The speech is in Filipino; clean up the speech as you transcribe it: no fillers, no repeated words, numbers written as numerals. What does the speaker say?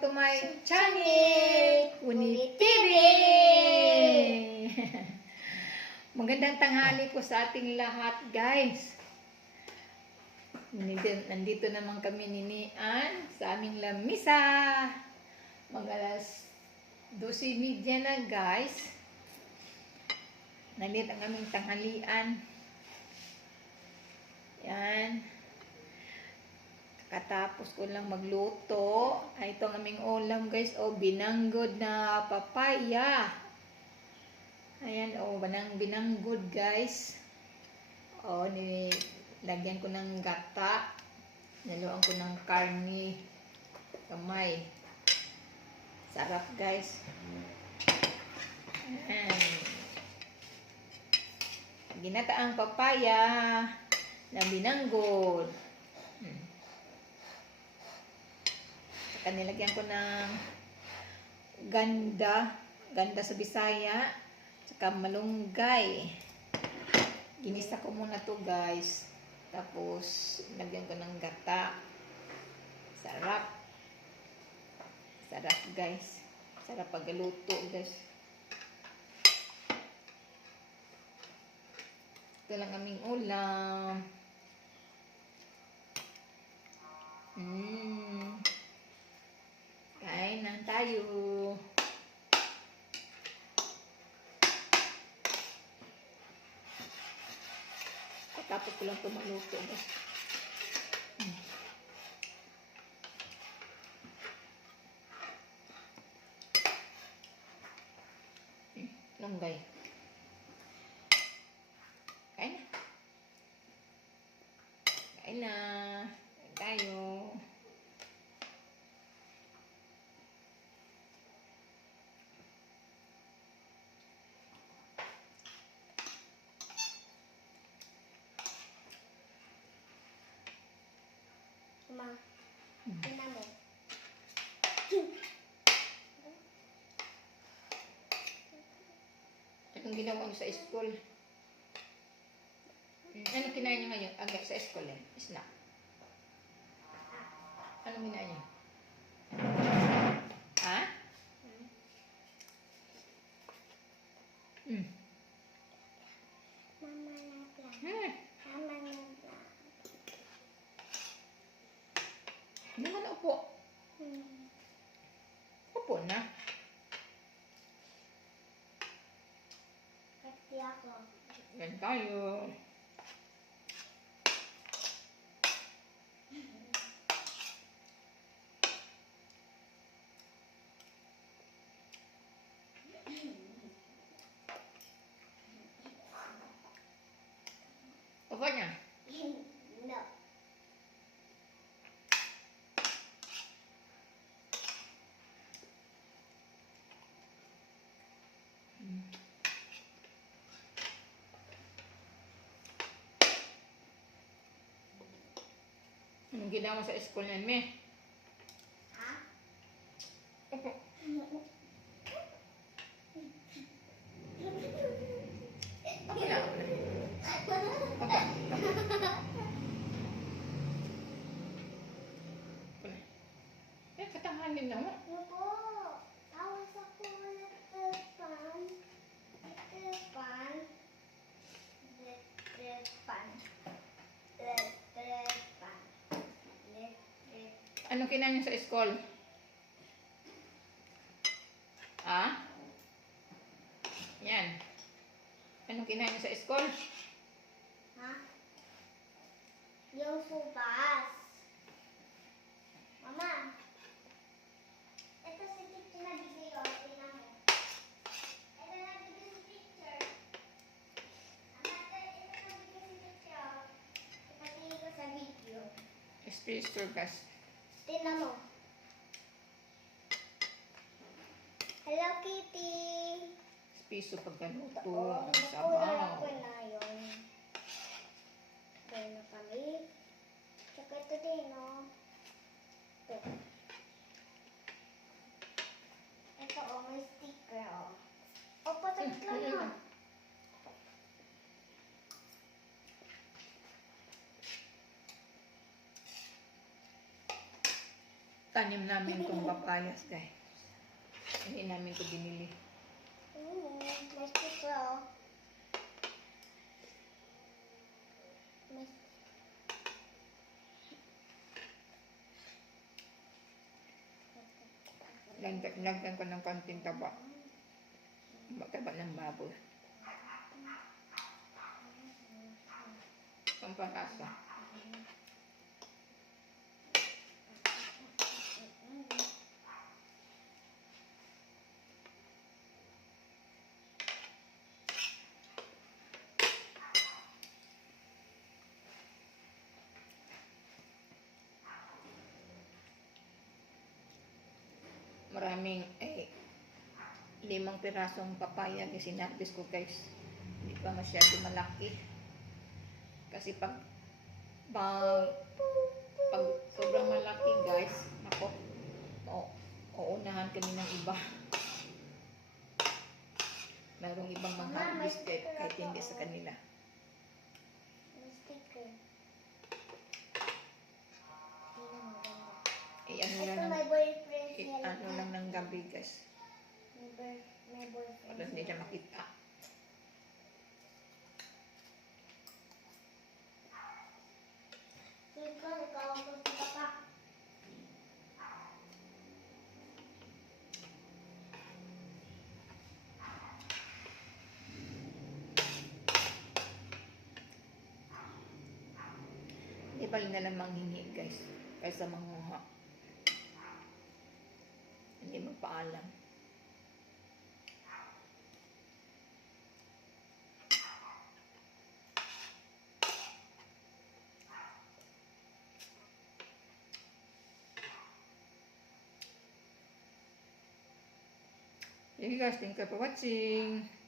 to my channel, Uni TV! Magandang tanghali po sa ating lahat, guys. Nandito naman kami ni Nian sa aming lamisa. Mag-alas 12:30 na, guys. Nandito ang aming tanghalian. Yan. Katapos ko lang magluto. Ay, ito ang aming ulam, guys. O, binanggod na papaya. Ayan, o, binanggod, guys. O, nilagyan ko ng gata. Naluan ko ng karni. Kamay. Sarap, guys. Ayan. Ginataang papaya na binanggod. Nilagyan ko ng ganda sa Bisaya, saka malunggay. Ginisa ko muna to, guys. Tapos nilagyan ko ng gata. Sarap, guys. Sarap pagluto, guys. Ito lang aming ulam. Kain na tayo. Tapos ko lang ito maluto. Langgay. Kain na. Kain na. Kain tayo. Ma, tingnan mo. Anong ginawa mo sa school? Ano kinain niyo ngayon? Agad sa school eh. Snack. Anong kinain niyo? Ha? Mama na plan. Mama na plan. Hindi mo na upo. Upo na. Kasi ako. Yan tayo. Upo niya. No. Anong ginawa sa school niyan, me? Ha? Upo. Upo na. Upo. Upo na. Eh, katanganin na mo. Opo. Awas ako letter-pan. Letter-pan. Letter-pan. Letter-pan. Letter-pan. Anong kinain niyo sa school? Ha? Yan. Anong kinain niyo sa school? Ha? Yung subas. Mama. Ito si teacher na video. Tingnan mo. Ito na video si teacher. Mama, ito na video si teacher. Ipatingin ko sa video. Space Turkas. Tingnan mo. Hello, Kitty. Piso pagkaluto. Oo, Sabaw. ko na yun. Kaya na kami. Tsaka ito din, no? Ito. Ito, oh, may sticker, oh. O, patag lang na. tanim namin tong papayas, guys. Hindi namin ito binili. Nice picture, oh. Nice. Lagyan ko ng konting taba. Taba ng baboy. Pampalasa. Maraming, 5 pirasong papaya na sinarvest ko, guys. Hindi pa masyado malaki. Kasi pag sobrang malaki, guys, ako, uunahan kami ng iba. Mayroong ibang mag-harvest kahit hindi sa kanila. May sticker. Ano Ito lang, my boyfriend niya. ano lang ng gabi, guys. My boyfriend. Para hindi na makita. Ikaw ako sa papa. Hindi pa rin na lang manghingi, guys. Kaysa manguha. Hindi magpaalam. Hey guys, thank you for watching.